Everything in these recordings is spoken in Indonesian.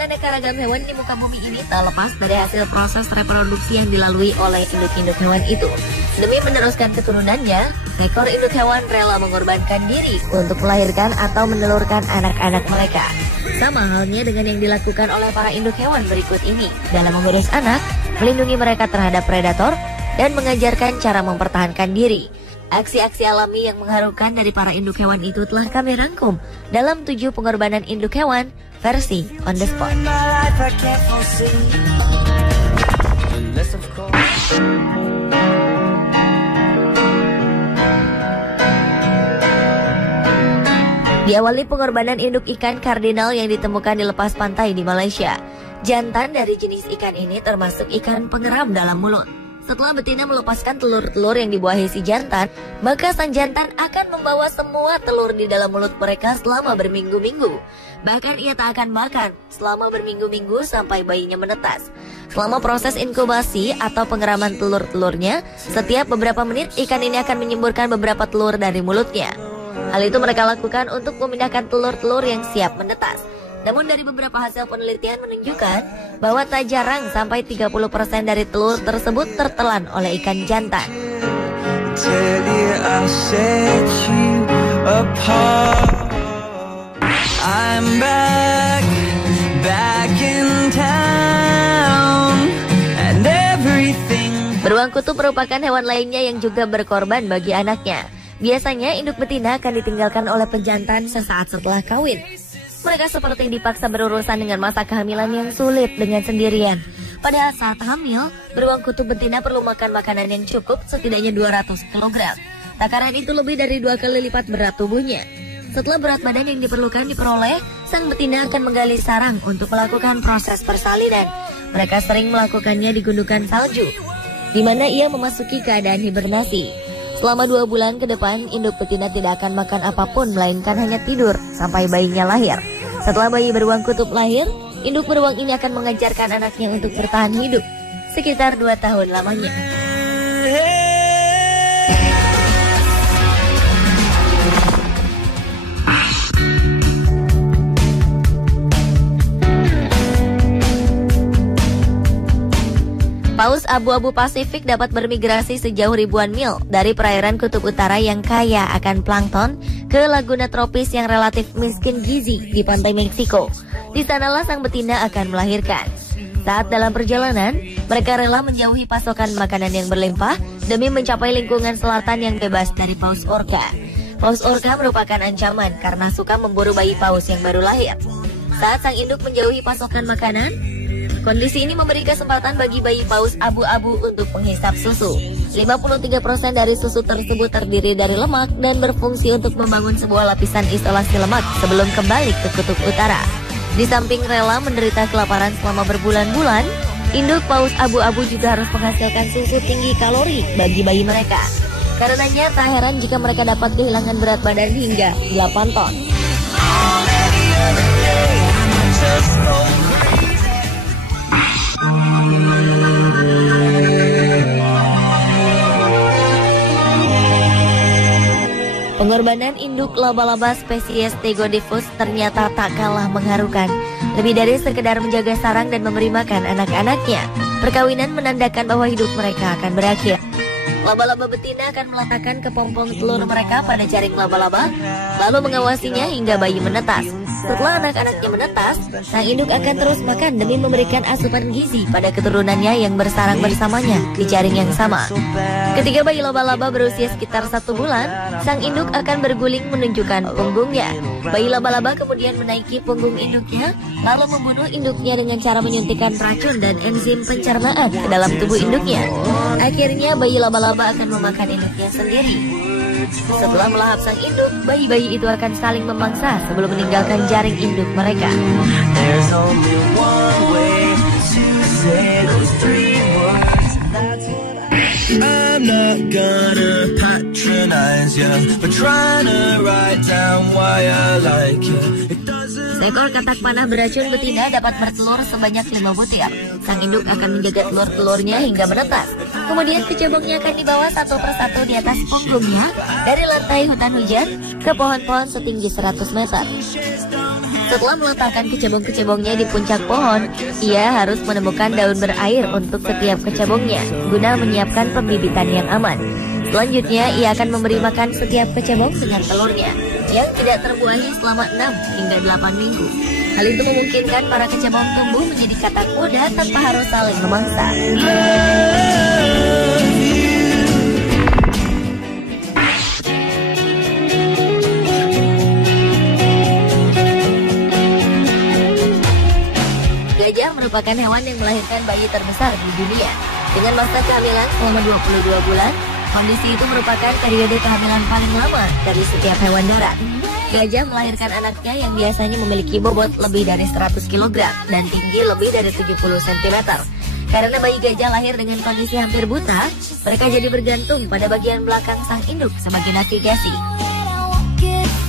aneka ragam hewan di muka bumi ini tak lepas dari hasil proses reproduksi yang dilalui oleh induk-induk hewan itu. Demi meneruskan keturunannya, seekor induk hewan rela mengorbankan diri untuk melahirkan atau menelurkan anak-anak mereka. Sama halnya dengan yang dilakukan oleh para induk hewan berikut ini dalam mengurus anak, melindungi mereka terhadap predator, dan mengajarkan cara mempertahankan diri. Aksi-aksi alami yang mengharukan dari para induk hewan itu telah kami rangkum dalam 7 pengorbanan induk hewan versi On The Spot. Diawali pengorbanan induk ikan kardinal yang ditemukan di lepas pantai di Malaysia. Jantan dari jenis ikan ini termasuk ikan pengeram dalam mulut. Setelah betina melepaskan telur-telur yang dibuahi si jantan, maka sang jantan akan membawa semua telur di dalam mulut mereka selama berminggu-minggu. Bahkan ia tak akan makan selama berminggu-minggu sampai bayinya menetas. Selama proses inkubasi atau pengeraman telur-telurnya, setiap beberapa menit ikan ini akan menyemburkan beberapa telur dari mulutnya. Hal itu mereka lakukan untuk memindahkan telur-telur yang siap menetas. Namun dari beberapa hasil penelitian menunjukkan bahwa tak jarang sampai 30% dari telur tersebut tertelan oleh ikan jantan. Beruang kutub merupakan hewan lainnya yang juga berkorban bagi anaknya. Biasanya induk betina akan ditinggalkan oleh pejantan sesaat setelah kawin. Mereka seperti dipaksa berurusan dengan masa kehamilan yang sulit dengan sendirian. Pada saat hamil, beruang kutub betina perlu makan makanan yang cukup setidaknya 200 kg. Takaran itu lebih dari 2 kali lipat berat tubuhnya. Setelah berat badan yang diperlukan diperoleh, sang betina akan menggali sarang untuk melakukan proses persalinan. Mereka sering melakukannya di gundukan salju, di mana ia memasuki keadaan hibernasi. Selama 2 bulan ke depan, induk betina tidak akan makan apapun melainkan hanya tidur sampai bayinya lahir. Setelah bayi beruang kutub lahir, induk beruang ini akan mengajarkan anaknya untuk bertahan hidup sekitar 2 tahun lamanya. Paus abu-abu Pasifik dapat bermigrasi sejauh ribuan mil dari perairan kutub utara yang kaya akan plankton ke laguna tropis yang relatif miskin gizi di pantai Meksiko. Di sanalah sang betina akan melahirkan. Saat dalam perjalanan, mereka rela menjauhi pasokan makanan yang berlimpah demi mencapai lingkungan selatan yang bebas dari paus orca. Paus orca merupakan ancaman karena suka memburu bayi paus yang baru lahir. Saat sang induk menjauhi pasokan makanan, kondisi ini memberi kesempatan bagi bayi paus abu-abu untuk menghisap susu. 53% dari susu tersebut terdiri dari lemak dan berfungsi untuk membangun sebuah lapisan isolasi lemak sebelum kembali ke kutub utara. Di samping rela menderita kelaparan selama berbulan-bulan, induk paus abu-abu juga harus menghasilkan susu tinggi kalori bagi bayi mereka. Karenanya tak heran jika mereka dapat kehilangan berat badan hingga 8 ton. Pengorbanan induk laba-laba spesies Stegodivus ternyata tak kalah mengharukan. Lebih dari sekedar menjaga sarang dan memberi makan anak-anaknya, perkawinan menandakan bahwa hidup mereka akan berakhir. Laba-laba betina akan meletakkan kepompong telur mereka pada jaring laba-laba, lalu mengawasinya hingga bayi menetas. Setelah anak-anaknya menetas, sang induk akan terus makan demi memberikan asupan gizi pada keturunannya yang bersarang bersamanya di jaring yang sama. Ketika bayi laba-laba berusia sekitar 1 bulan, sang induk akan berguling menunjukkan punggungnya. Bayi laba-laba kemudian menaiki punggung induknya, lalu membunuh induknya dengan cara menyuntikkan racun dan enzim pencernaan ke dalam tubuh induknya. Akhirnya bayi laba-laba akan memakan induknya sendiri. Setelah melahap sang induk, bayi-bayi itu akan saling memangsa sebelum meninggalkan jaring induk mereka. I'm not gonna patronize you, but trying to write down why I like you. Seekor katak panah beracun betina dapat bertelur sebanyak 5 butir. Sang induk akan menjaga telur-telurnya hingga menetas. Kemudian kecebongnya akan dibawa satu persatu di atas punggungnya dari lantai hutan hujan ke pohon-pohon setinggi 100 meter. Setelah meletakkan kecebong-kecebongnya di puncak pohon, ia harus menemukan daun berair untuk setiap kecebongnya guna menyiapkan pembibitan yang aman. Selanjutnya, ia akan memberi makan setiap kecebong dengan telurnya yang tidak terbuahi selama 6 hingga 8 minggu. Hal itu memungkinkan para kecebong tumbuh menjadi katak muda tanpa harus saling memangsa. Gajah merupakan hewan yang melahirkan bayi terbesar di dunia. Dengan masa kehamilan selama 22 bulan, kondisi itu merupakan periode kehamilan paling lama dari setiap hewan darat. Gajah melahirkan anaknya yang biasanya memiliki bobot lebih dari 100 kg dan tinggi lebih dari 70 cm. Karena bayi gajah lahir dengan kondisi hampir buta, mereka jadi bergantung pada bagian belakang sang induk sebagai navigasi.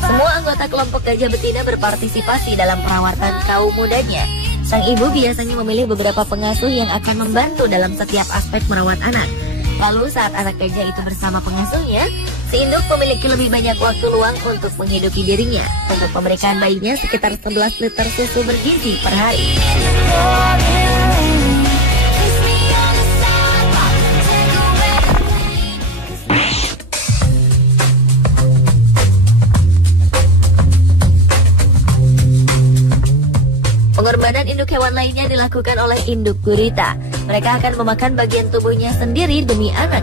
Semua anggota kelompok gajah betina berpartisipasi dalam perawatan kaum mudanya. Sang ibu biasanya memilih beberapa pengasuh yang akan membantu dalam setiap aspek merawat anak. Lalu saat anak gajah itu bersama pengasuhnya, si induk memiliki lebih banyak waktu luang untuk menghidupi dirinya, untuk memberikan bayinya sekitar 11 liter susu bergizi per hari. Pengorbanan induk hewan lainnya dilakukan oleh induk gurita. Mereka akan memakan bagian tubuhnya sendiri demi anak.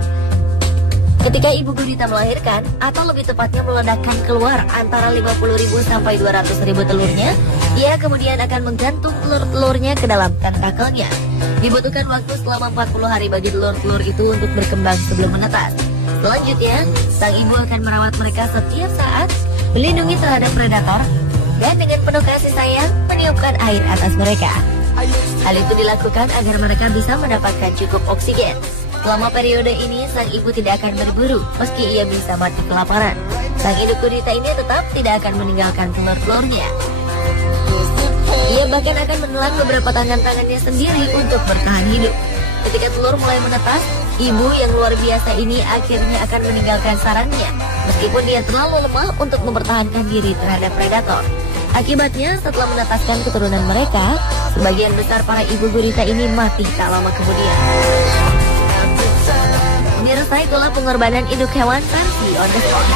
Ketika ibu gurita melahirkan, atau lebih tepatnya meledakkan keluar antara 50.000 sampai 200.000 telurnya, ia kemudian akan menggantung telur-telurnya ke dalam tentakelnya. Dibutuhkan waktu selama 40 hari bagi telur-telur itu untuk berkembang sebelum menetas. Selanjutnya, sang ibu akan merawat mereka setiap saat, melindungi terhadap predator, dan dengan penuh kasih sayang meniupkan air atas mereka. Hal itu dilakukan agar mereka bisa mendapatkan cukup oksigen. Selama periode ini, sang ibu tidak akan berburu meski ia bisa mati kelaparan. Sang induk gurita ini tetap tidak akan meninggalkan telur-telurnya. Ia bahkan akan menelan beberapa tangan-tangannya sendiri untuk bertahan hidup. Ketika telur mulai menetas, ibu yang luar biasa ini akhirnya akan meninggalkan sarangnya, meskipun dia terlalu lemah untuk mempertahankan diri terhadap predator. Akibatnya, setelah menetaskan keturunan mereka, sebagian besar para ibu gurita ini mati tak lama kemudian. Pemirsa, itulah pengorbanan induk hewan versi on the spot.